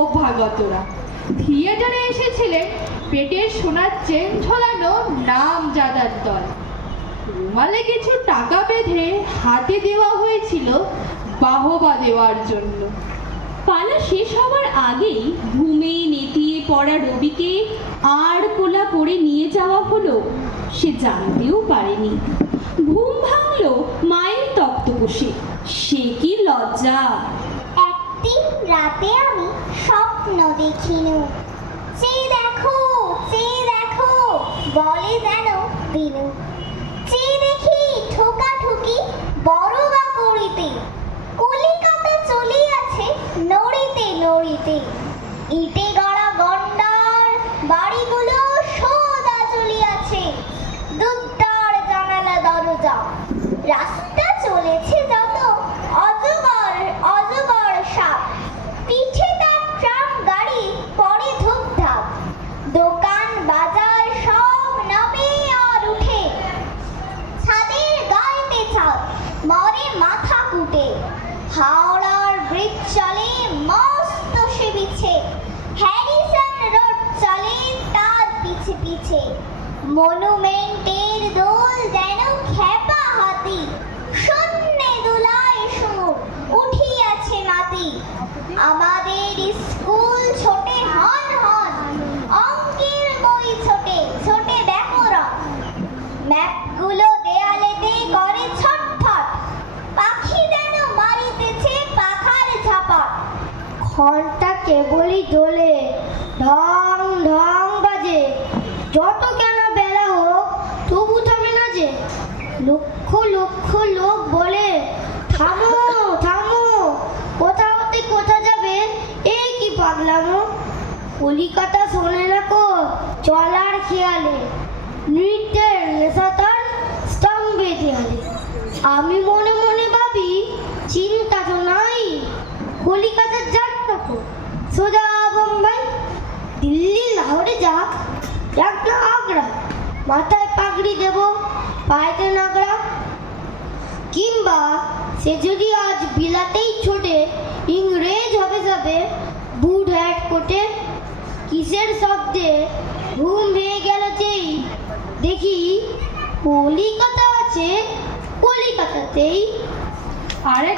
অভ্যাগতরা। থিয়েটারে এসেছিলেন পেটের সোনার চেন ঝোলানো নামজাদার দল। রুমালে কিছু টাকা বেঁধে হাতে দেওয়া হয়েছিল বাহবা দেওয়ার জন্য। পালা শেষ হওয়ার আগেই ঘুমে নেতিয়ে পড়া রবিকে আর কোলা করে নিয়ে যাওয়া হলো, সে জানতেও পারেনি। ঘুম ভাঙল মায়ের তক্তপোষে, সে কি লজ্জা! একদিন রাতে আমি স্বপ্ন দেখিনু, চেয়ে দেখো বলে যেন দিনু। চেয়ে দেখি ঠোকাঠুকি বড়বা করিতে, কলিকাতা চলিয়াছে নড়িতে নড়িতে। ইটে গড়া গন্ডার বাড়িগুলো সোজা চলিয়াছে, দুদ্দার জানালা দরজা। রাস্তা চলেছে যত অজগর অজগর সাপ, পিঠে তার ট্রাম গাড়ি পরে ধুপধাপ। দোকান বাজার সব নামে আর উঠে, ছাদের গায়েতে ছাদ মরে মাথা কুটে। হাওড়ার ব্রিজ চলে মস্ত সে বিছে, হ্যারিসন রোড চলে তার পিছে পিছে। মনুমেন্টের দোল যেন খেপা হাতি, শূন্যে দুলায় সুর উঠিয়াছে মাটি। আমাদের স্কুল ছোটে হন হন, অঙ্কের বই ছোটে ছোটে ব্যাকরণ। ম্যাপগুলো দেয়ালেতে করে ছটফট, পাখি যেন মারিতেছে পাখার ঝাপট। ঘন্টা কেবলই দোলে, ঢং ঢং বাজে, যত কেন বেলা হোক তবু থামে না যে। লক্ষ লক্ষ লোক বলে থামো থামো, কোথা হতে কোথা যাবে এ কি পাগলামো। কলিকাতা শোনে না কো চলার খেয়ালে, নৃত্যের নেশা তার স্তম্ভে দেয়ালে। আমি মনে মনে ভাবি চিন্তা তো নাই, কলিকাতার যাত্রা কো সোজা বোম্বাই। দিল্লি লাহোরে যাক, একটা আগ্রা, মাথায় পাগড়ি দেব পায়েতে নাগরা। কিংবা সে যদি আজ বিলাতেই ছোটে, ইংরেজ হবে যাবে বুট হ্যাট কোটে। কিসের শব্দে ঘুম ভেঙে গেল যেই দেখি কলিকাতা আছে কলিকাতাতেই। আরে